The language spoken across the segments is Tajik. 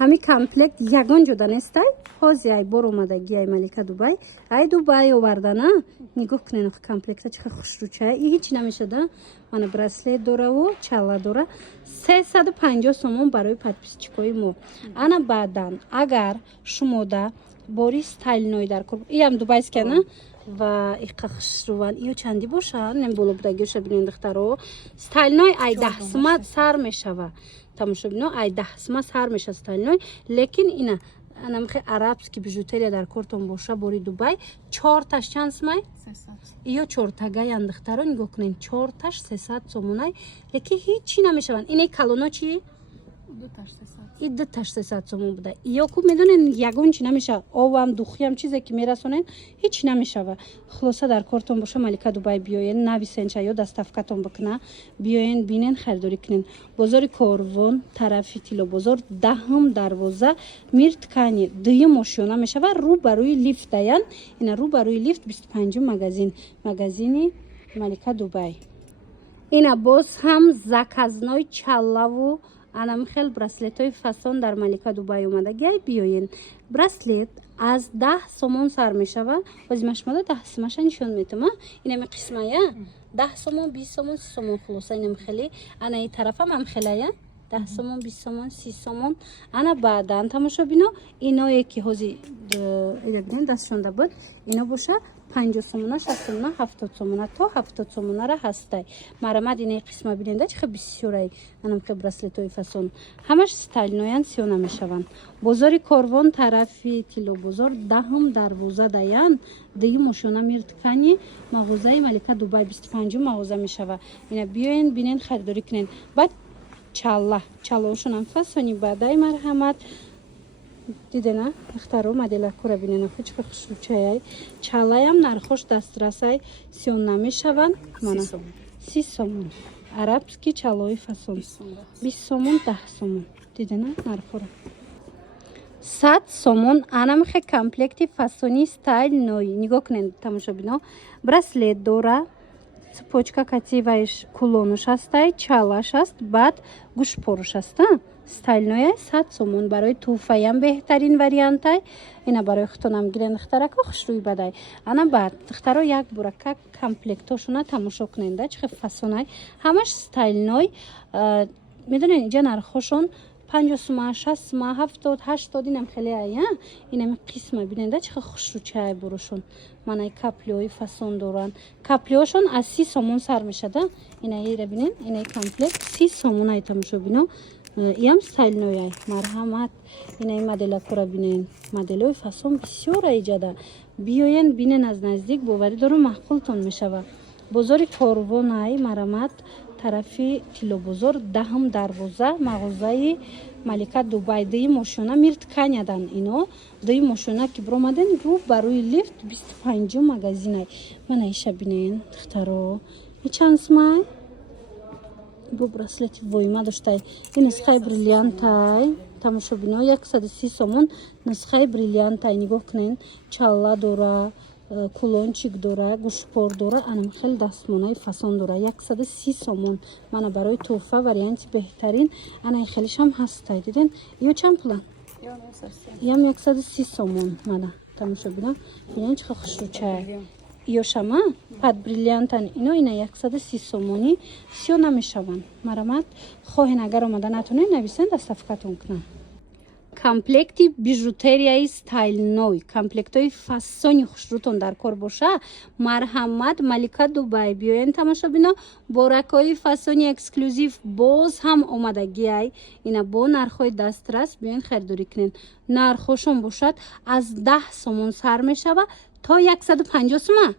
Ҳами комплект ягон ҷода нестай. Ҳозир ай бор омадаги ай Малика Дубай. Ай Дубай овардана. Нигоҳ кунен комплекта чӣ хушрӯчая. И ҳеч намешада. Мана браслет дораву чала дора. 350 сомон барои подписчикои мо. Ана баъдан агар шумода бори стайлной дар кор. Иам дубайскана ва иқа хушруван. Иё чанди боша? Нем боло будагиоша бинен духтаро. Стайлной ай 10 сомон сар мешава. Тамошо бино ай 10 сомон сар меша стайлной. Лекин ина анамхе арабский бижутерия дар кортон боша бори Дубай 4 таш чанд сомон? 300. Иё 4 тага яндахтаро нигоҳ кунен 4 таш 300 сомон. Лекин ҳеч чи намешаванд. Ина калоно чи? 2 таш 300. И 2 таш 300 сомон буда. Иё ку медонен ягон чи намеша. Овам духиям чизе ки мерасонен ҳеч намешава. Хулоса дар кортон боша Малика Дубай биёен нависен ча ё доставкатон бикна. Биёен бинен харидорӣ кунен. Бозори Корвон тарафи Тило бозор даҳм дарвоза мир ткани дуюм ошёна мешава рӯ ба рӯи лифт даян. Ина рӯ ба рӯи лифт 25 магазин. Магазини Малика Дубай. Ина боз ҳам заказной чаллаву анамхел браслетои фасон дар Малика Дубай омадаги ай биёен. Браслет аз 10 сомон сар мешава. Озимашмада 10 сомаша нишон метама. Инами қисмая 10 сомон 20 сомон 30 сомон хулоса инам хели ана и тарафам ам хелая 10 сомон 20 сомон 30 сомон ана баъдан тамошо бино иное ки ҳози ида бинен дастшонда буд ино боша 50 сомона 60 сомона 70 сомона то 70 сомонара ҳастай. Марамад инаи қисма биненда чиха бисёрай анам ки браслетои фасон ҳамаш стайлноян сиёна мешаванд. Бозори Корвон тарафи Тило бозор даҳм дарвоза даян дии мошона мир ткани мағозаи Малика Дубай 25 мағоза мешава. Ина биёен бинен харидорӣ кунен. Баъд чалаошонам фасони баъдай марҳамат дидена ихтаро модела кура бинена хуч хушручай чалаям нархош дастрасай сиён намешаванд. Мана 30 сомон арабский чалои фасон 20 сомон 10 сомон дидена нархора 100 сомон анамхе комплекти фасони стайл ной нигоҳ кунен тамошо бино браслет дора цепочка кативаиш кулонуш астай чалаш аст баъд гӯшпоруш аста стайлное 100 сомон барои туфаям беҳтарин вариантай ина барои хутонам гирен духтарако хушрӯи бадай ана баъд духтаро як бурака комплектошуна тамошо куненда чихе фасонай ҳамаш стайлной медонен инҷа нархошон 50 сомон 60 сомон 70 80 инам хеле ая инами қисма биненда чихе хушрӯчай бурушон манай каплиои фасон доранд каплиошон аз 30 сомон сар мешада ина ира бинен ина комплект 30 сомон ай тамошо бино иам стайлнояй марҳамат инаи модела кура бинен моделои фасон бисёр иҷада биёен бинен аз наздик боварӣ дорум маъқултон мешава. Бозори Корвонай марҳамат тарафи Тило бозор даҳм дарвоза мағозаи Малика Дубай дии мошона мир тканядан ино дии мошона ки биромаден рӯ ба рӯи лифт 25 магазинай мана иша бинен духтаро чанд сомон бо браслети воима доштай ин нусхаи бриллиантай тамошо бино 130 сомон нусхаи бриллиантай нигоҳ кунен чалла дора кулончик дора гӯшпор дора анам хел дастмонаи фасон дора 130 сомон мана барои туҳфа варианти беҳтарин анаи хелишам ҳастай диден ё чанд пулан ям 130 сомон мана тамошо бино бинен чиха хушрӯчай ё шама пад бриллиантан ино ина 130 сомонӣ сиёна мешаванд марамат хоҳен агар омада натонен нависен доставкатон кунам. Комплекти бижутерияи стайлной комплектои фасони хушрӯтон дар кор боша марҳамат Малика Дубай биёен тамошо бино боракои фасони эксклюзив боз ҳам омадаги ай ина бо нархҳои дастрас биёен харидорӣ кунен нархошон бошад аз 10 сомон сар мешава то 150 сомон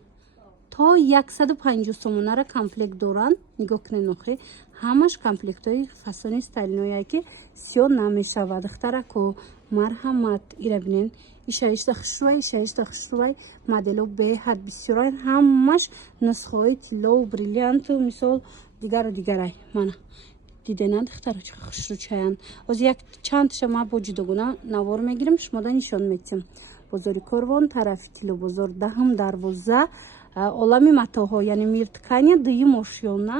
то 150 сомонара комплект доранд нигоҳ кунен охи ҳамаш комплектои фасони стайлноя ки сиён намешава духтарако марҳамат ира бинен ишаишта хушрӯвай модело беҳад бисёрай ҳамаш нусхаҳои тиллову бриллианту мисол дигарай мана дидена духтаро чӣ хушрӯчаянд ҳозир як чандша ма бо ҷудогона навор мегирем шумода нишон метем. Бозори Корвон тарафи Тило бозор даҳм дарвоза олами матоҳо яъне мирткания дуюм ошёна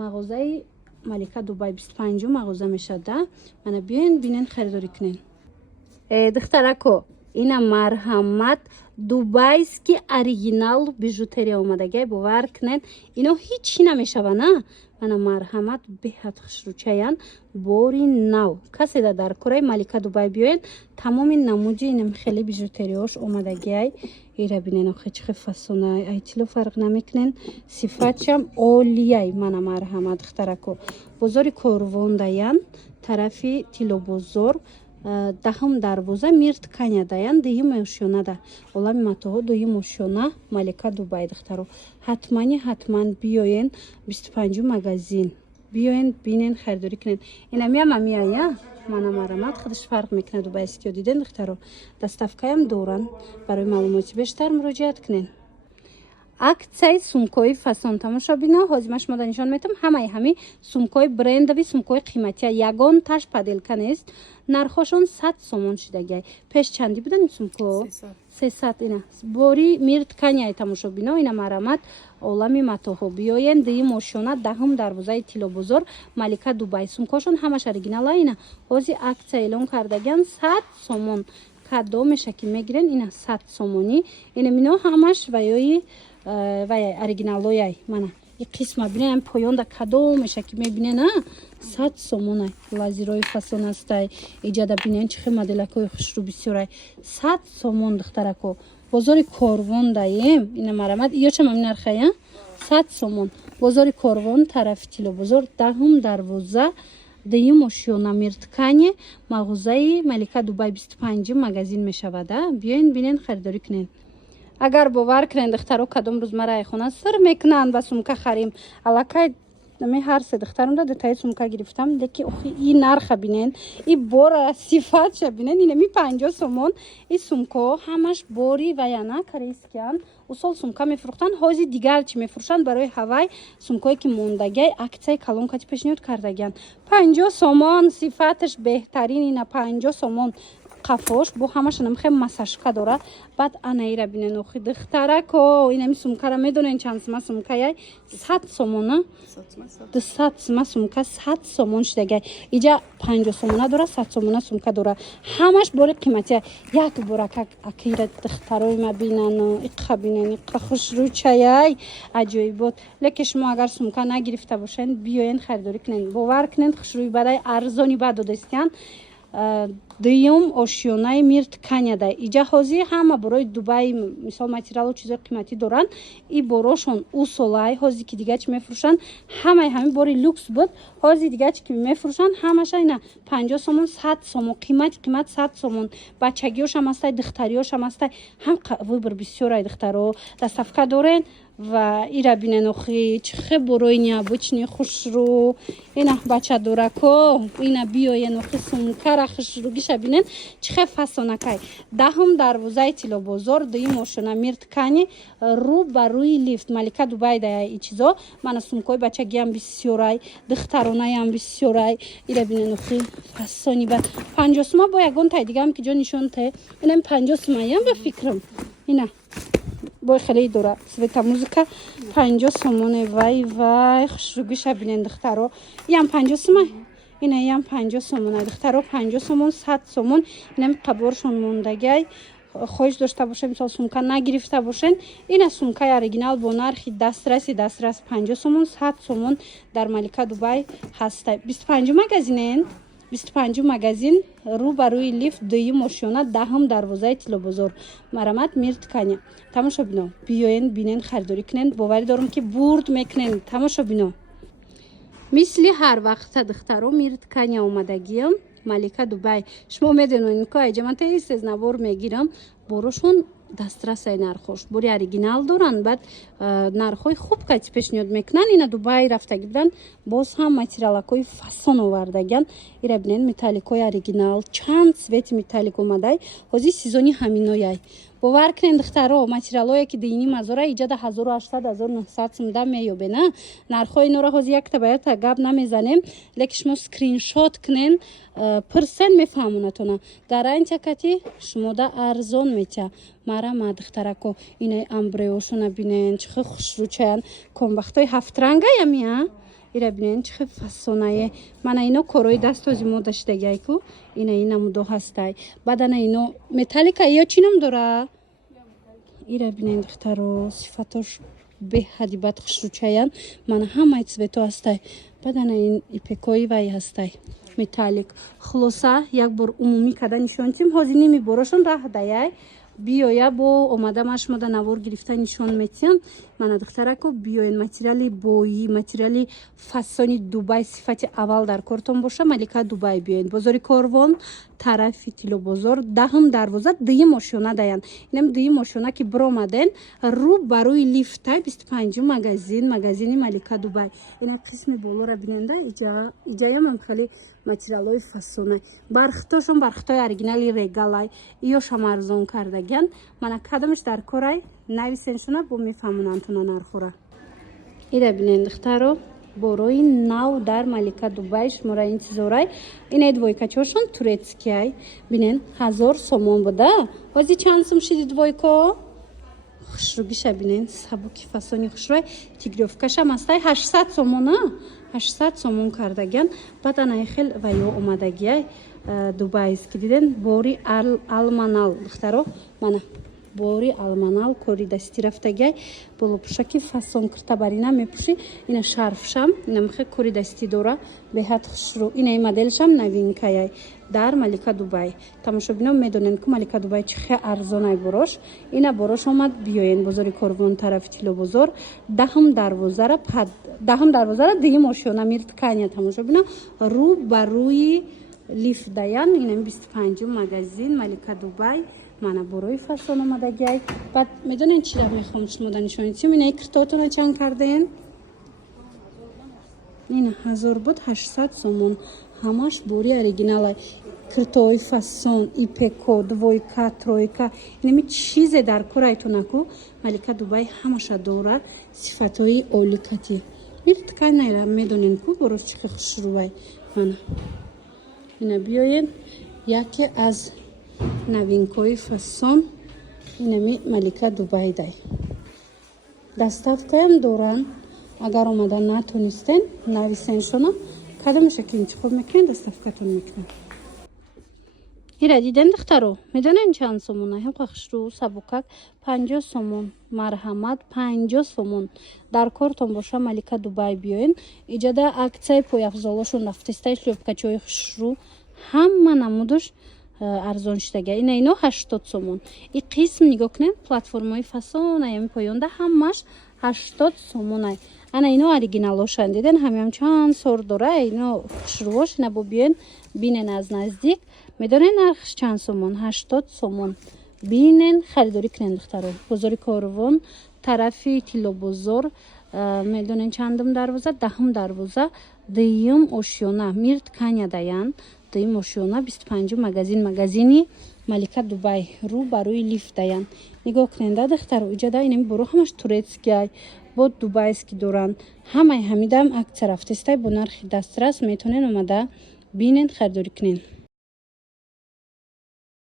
мағозаи Малика Дубай 25 мағоза мешада. Мана биёин бинен харидорӣ кунен. Духтарако, ина марҳамат дубайский оригинал бижутерия омадагай бовар кунен. Ино ҳичи намешава на. Мана марҳамат беҳад хушрӯчаян бори нав. Каседа дар кораи Малика Дубай биёен тамоми намуди инам хеле бижутерияш омадагай. Ира бинен охе чихе фасонай айтило фарқ намекунен. Сифатшам олияй. Мана марҳамат духтарако. Бозори Корвондаян тарафи Тилобозор дахм дарвоза мирт каня даян дуюм ошёнада олами матоҳо дуюм ошёна Малика Дубай духтаро ҳатман биёен 25 магазин биёен бинен харидорӣ кунен. Инамиам амияя мана марамат худаш фарқ мекуна дубайскиё диден духтаро доставкаям доран. Барои маълумоти бештар муроҷиат кунен. Аксияи сумкои фасон тамошо бино. Ҳозир шумо нишон метам ҳамаи ҳами сумкои брендови сумкои қиматия ягон таш паделка нест. Нархошон 100 сомон шидагай. Пеш чанди будан ин сумко 300 ина бори мирт каняй тамошо бино. Ина марамат олами матоҳо биёен дуюм ошона даҳум дарвозаи Тилобозор Малика Дубай сумкошон ҳамаш оригинала. Ина ҳозир аксия эълон кардаган 100 сомон кадо меша ки мегирен. Ина 100 сомони ина мино ҳамаш ваёи вай оригиналояй мана и қисма бинен поёнда кадо меша ки мебинен 100 сомонай лазирои фасон астай иҷада бинен чихе моделакои хушрӯ бисёрай 100 сомон духтарако бозори Корвон даем ина марамат иёчам амин нархая 100 сомон бозори Корвон тарафи Тилобозор даҳум дарвоза дуюм ошёна мирткане мағозаи Малика Дубай 25 магазин мешавада. Биёин бинен харидорӣ кунен. Агар бовар кунен духтаро кадом рӯз мараи хона сир мекунанд ба сумка харим аллакай ми ҳар се духтаронда дутаи сумка гирифтам леки охи и нарха бинен и бора сифатша бинен инами 50 сомон и сумкаҳо ҳамаш бори ваяна корейскиян усол сумка мефурӯхтанд ҳозир дигар чи мефурӯшанд барои ҳавай сумкое ки мондагай аксияи калонкати пешниҳод кардаган 50 сомон сифаташ беҳтарин ина 50 сомон қафош бо ҳамашонам хе масашка дора баъд анаира бинен охи духтарако инами сумкара медонен чанд сума сумкаяй 100 сомона 200 сума сумка 100 сомон шидагай иҷа 50 сомона дора 100 сомона сумка дора ҳамаш бори қиматия як борака акира духтарои ма бинан иққа бинен иққа хушрӯчаяй аҷоибот леки шумо агар сумка нагирифта бошен биёен харидорӣ кунен бовар кунен хушрӯи бадай арзони баъд додастиян дуюм ошёнаи мирт каняда иҷа ҳозир ҳама борои Дубай мисол материалу чизои қиматӣ доранд и борошон усолай ҳозир ки дига чи мефурӯшанд ҳамаи ҳами бори люкс буд ҳозир дига чи ки мефурӯшанд ҳамаша ина 50 сомон 100 сомон қимат 100 сомон бачагиёшам астай духтариёшам астай ҳам выбор бисёрай духтаро доставка дорен ва ира бинен охи чихе борои необычни хушрӯ ина бача дурако ина биёен охи сумкара хушрӯгиша бинен чихе фасонакай даҳум дарвозаи Тилобозор дуюм ошона мирткани рӯ ба рӯи лифт Малика Дубай дая и чизо мана сумкаи бачагиам бисёрай духтаронаям бисёрай ира бинен охи фасони ба 50 сума бо ягон тай дигам ки ҷо нишонте инам 50 сумаям ба фикрам ина бой хеле дора света музыка 50 сомоне вай хушрӯгиша бинен духтаро ям 50 сомон ина ям 50 сомон духтаро 50 сомон 100 сомон инам қаборшон мондагай хоҳиш дошта бошем мисол сумка нагирифта бошен ина сумкаи оригинал бо нархи дастрас 50 сомон 100 сомон дар Малика Дубай ҳаста 25 магазинен 25 магазин рӯ ба рӯи лифт дуюм ошёна даҳум дарвозаи Тилобозор марамат мирт каня тамошо бино биёен бинен харидорӣ кунен боварӣ дорам ки бурд мекунен тамошо бино мисли ҳар вақта духтаро мирт каня омадагиям Малика Дубай шумо медонед ко аҷамата сезнавор мегирам борошон дастрасай нархош бори оригинал доранд баъд нархои хуб кати пешниҳод мекунанд ина Дубай рафтаги буданд боз ҳам материалакои фасон овардаган ира бинен металликои оригинал чанд цвети металлик омадай ҳозир сезони ҳаминояй бовар кунен духтаро материалое ки дини мазора иҷада 1800-1900 сум да меёбена нархои инора ҳозир якта ба якта гап намезанем леки шумо скриншот кунен пирсен мефаҳмонатона гарантия кати шумода арзон метя марама духтарако ина амбреошона бинен чихе хушрӯчаян комбахтои ҳафтрангаямия ира бинен чихе фасонае мана ино корои дастози мо даштагайку ина инамудо ҳастай баъдана ино металлика ё чином дора ира бинен духтаро сифатош беҳади бад хушрӯчаян мана ҳамаи цвето ҳастай баъдана ин ипекои вай ҳастай металлик хулоса як бор умумӣ када нишонтим ҳозир ними борошон раҳ даяй биёя бо омадамаш мода навор гирифта нишон метиҳам мана духтарако биёен материали боӣ материали фасони дубай сифати аввал дар кортон боша малика дубай биёен бозори корвон тарафи тиллобозор даҳм дарвоза дуюм ошёна даян инам дуюм ошёна ки биромаден рӯ ба рӯи лифтай 25 магазини малика дубай ина қисми болора бинанда иҷаямам хали материалҳои фасонай бархитошон бархитои оригинали регалай иёшам арзон кардагиян мана кадомаш дар корай нависеншона бо мефаҳмонантуна нархора ира бинен духтаро борои нав дар малика дубай шумора интизорай ина двойкачошон турецкияй бинен 1000 сомон буда ҳозир чанд сум шиди двойко хушругиша бинен сабуки фасони хушрӯй тигрёвкашам астай 800 сомона 800 сомон кардагиян баъд анаи хел ва ё омадагияй дубайски диден бори алманал духтаро мана бори алманал кори дастӣ рафтагияй болопӯшаки фасон кирта бар ина мепӯшӣ ина шарфшам ина мехе кори дастӣ дора беҳад хушрӯ инаи моделшам новинкаяй дар малика дубай тамошобино медонен ки малика дубай чихе арзонай борош ина борош омад биёен бозори корвон тарафи тиллобозор даҳм дарвозара дуюм ошёна мирткания тамошобино рӯ ба рӯи лифт даян ина 25 магазин малика дубай мана борои фасон омадагиай баъд медонен чида мехоҳам шумода нишонитим инаи киртоатона чанд карден ина 1000 буд 800 сомон ҳамаш бори оригиналай киртои фасон ипеко двойка тройка инами чизе дар корайтунаку малика дубай ҳамаша дора сифатҳои оликатӣ миртканайра медонен ку бороз чихе хушрӯвай мана ина биёен яке аз новинкои фасон инами малика дубай дай доставкаям доран агар омада натонистен нависеншона кадомаша ки интихоб мекунед доставкатон мекунам ира диден духтаро медонен чанд сомона ҳамқа хушрӯ сабукак 50 сомон марҳамат 50 сомон дар кортон боша малика дубай биёен иҷада аксияи пойафзолошон рафтистай шлёпкачои хушрӯ ҳама намудаш арзон шидага ина ино 80 сомон и қисм нигоҳ кунед платформаи фасонай ами поёнда ҳамаш 80 сомонай ана ино оригиналошан диден ҳамиам чанд сор дора ино хушрӯош ина бо биёен бинен аз наздик медонен нархш чанд сомон 80 сомон бинен харидорӣ кунен духтаро бозори корвон тарафи тиллобозор медонен чандум дарвоза даҳм дарвоза дуюм ошёна мирткания даян дуюм ошёна 25 магазини малика дубай рӯ ба рӯи лифт даян нигоҳ кунен да духтаро иҷада инами боро ҳамаш турецкияй бо дубайски доран ҳамаи ҳамидам акция рафтистай бо нархи дастрас метонен омада бинен харидорӣ кунен